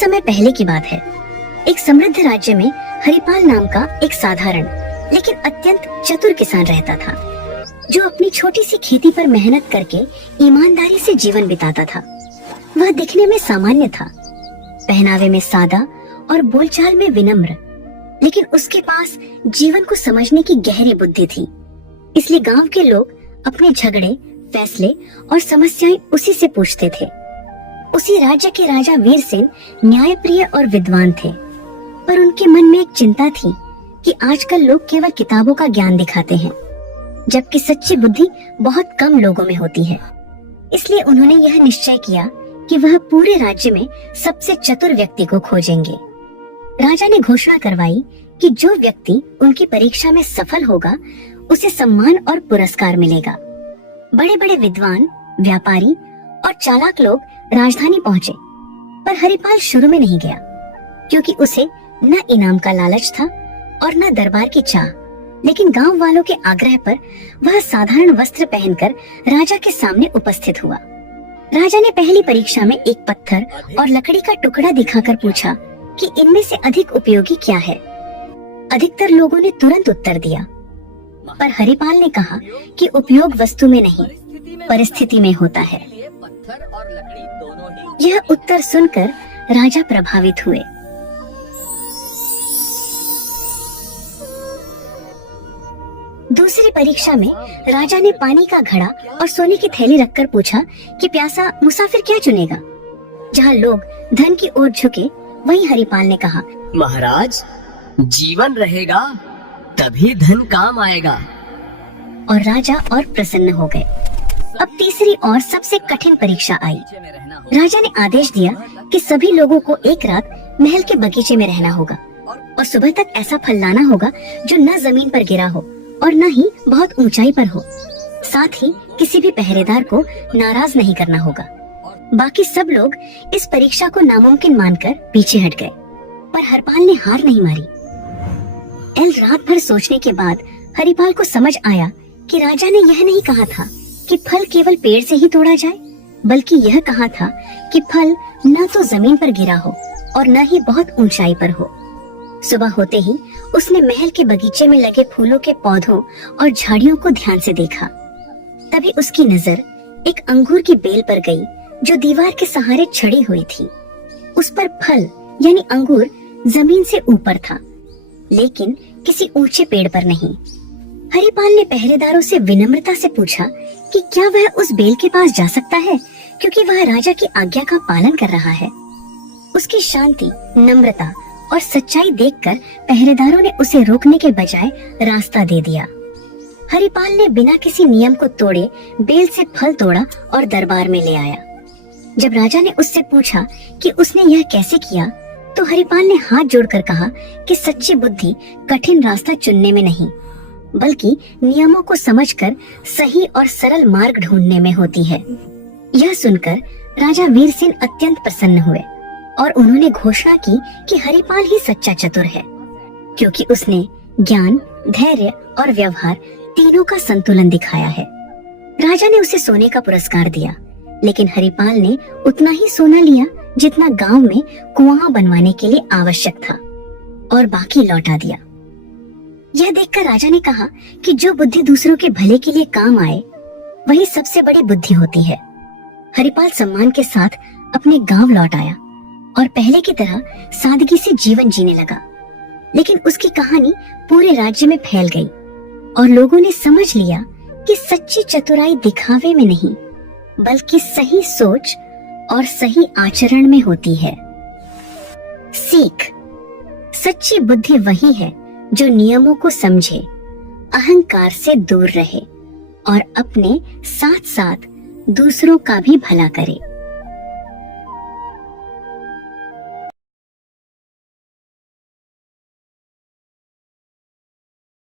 समय पहले की बात है। एक समृद्ध राज्य में हरिपाल नाम का एक साधारण लेकिन अत्यंत चतुर किसान रहता था, जो अपनी छोटी सी खेती पर मेहनत करके ईमानदारी से जीवन बिताता था। वह दिखने में सामान्य था, पहनावे में सादा और बोलचाल में विनम्र, लेकिन उसके पास जीवन को समझने की गहरी बुद्धि थी। इसलिए गांव के लोग अपने झगड़े, फैसले और समस्याएं उसी से पूछते थे। उसी राज्य के राजा वीरसेन न्यायप्रिय और विद्वान थे, पर उनके मन में एक चिंता थी कि आजकल लोग केवल किताबों का ज्ञान दिखाते हैं, जबकि सच्ची बुद्धि बहुत कम लोगों में होती है। इसलिए उन्होंने यह निश्चय किया कि वह पूरे राज्य में सबसे चतुर व्यक्ति को खोजेंगे। राजा ने घोषणा करवाई कि जो व्यक्ति उनकी परीक्षा में सफल होगा, उसे सम्मान और पुरस्कार मिलेगा। बड़े बड़े विद्वान, व्यापारी और चालाक लोग राजधानी पहुंचे, पर हरिपाल शुरू में नहीं गया, क्योंकि उसे न इनाम का लालच था और न दरबार की चाह। लेकिन गांव वालों के आग्रह पर वह साधारण वस्त्र पहनकर राजा के सामने उपस्थित हुआ। राजा ने पहली परीक्षा में एक पत्थर और लकड़ी का टुकड़ा दिखाकर पूछा कि इनमें से अधिक उपयोगी क्या है। अधिकतर लोगों ने तुरंत उत्तर दिया, पर हरिपाल ने कहा कि उपयोग वस्तु में नहीं, परिस्थिति में होता है। यह उत्तर सुनकर राजा प्रभावित हुए। दूसरी परीक्षा में राजा ने पानी का घड़ा और सोने की थैली रखकर पूछा कि प्यासा मुसाफिर क्या चुनेगा। जहाँ लोग धन की ओर झुके, वहीं हरिपाल ने कहा, महाराज, जीवन रहेगा तभी धन काम आएगा। और राजा और प्रसन्न हो गए। अब तीसरी और सबसे कठिन परीक्षा आई। राजा ने आदेश दिया कि सभी लोगों को एक रात महल के बगीचे में रहना होगा और सुबह तक ऐसा फल लाना होगा जो न जमीन पर गिरा हो और न ही बहुत ऊंचाई पर हो। साथ ही किसी भी पहरेदार को नाराज नहीं करना होगा। बाकी सब लोग इस परीक्षा को नामुमकिन मानकर पीछे हट गए, पर हरिपाल ने हार नहीं मारी। रात भर सोचने के बाद हरिपाल को समझ आया कि राजा ने यह नहीं कहा था कि फल केवल पेड़ से ही तोड़ा जाए, बल्कि यह कहा था कि फल न तो जमीन पर गिरा हो और न ही बहुत ऊंचाई पर हो। सुबह होते ही उसने महल के बगीचे में लगे फूलों के पौधों और झाड़ियों को ध्यान से देखा। तभी उसकी नजर एक अंगूर की बेल पर गई, जो दीवार के सहारे छड़ी हुई थी। उस पर फल यानी अंगूर जमीन से ऊपर था, लेकिन किसी ऊंचे पेड़ पर नहीं। हरिपाल ने पहरेदारों से विनम्रता से पूछा कि क्या वह उस बेल के पास जा सकता है, क्योंकि वह राजा की आज्ञा का पालन कर रहा है। उसकी शांति, नम्रता और सच्चाई देखकर पहरेदारों ने उसे रोकने के बजाय रास्ता दे दिया। हरिपाल ने बिना किसी नियम को तोड़े बेल से फल तोड़ा और दरबार में ले आया। जब राजा ने उससे पूछा कि उसने यह कैसे किया, तो हरिपाल ने हाथ जोड़कर कहा कि सच्ची बुद्धि कठिन रास्ता चुनने में नहीं, बल्कि नियमों को समझकर सही और सरल मार्ग ढूंढने में होती है। यह सुनकर राजा वीरसेन अत्यंत प्रसन्न हुए और उन्होंने घोषणा की कि हरिपाल ही सच्चा चतुर है, क्योंकि उसने ज्ञान, धैर्य और व्यवहार तीनों का संतुलन दिखाया है। राजा ने उसे सोने का पुरस्कार दिया, लेकिन हरिपाल ने उतना ही सोना लिया जितना गांव में कुआं बनवाने के लिए आवश्यक था, और बाकी लौटा दिया। यह देखकर राजा ने कहा कि जो बुद्धि दूसरों के भले के लिए काम आए, वही सबसे बड़ी बुद्धि होती है। हरिपाल सम्मान के साथ अपने गांव लौट आया और पहले की तरह सादगी से जीवन जीने लगा। लेकिन उसकी कहानी पूरे राज्य में फैल गई और लोगों ने समझ लिया कि सच्ची चतुराई दिखावे में नहीं, बल्कि सही सोच और सही आचरण में होती है। सीख: सच्ची बुद्धि वही है जो नियमों को समझे, अहंकार से दूर रहे और अपने साथ साथ दूसरों का भी भला करे।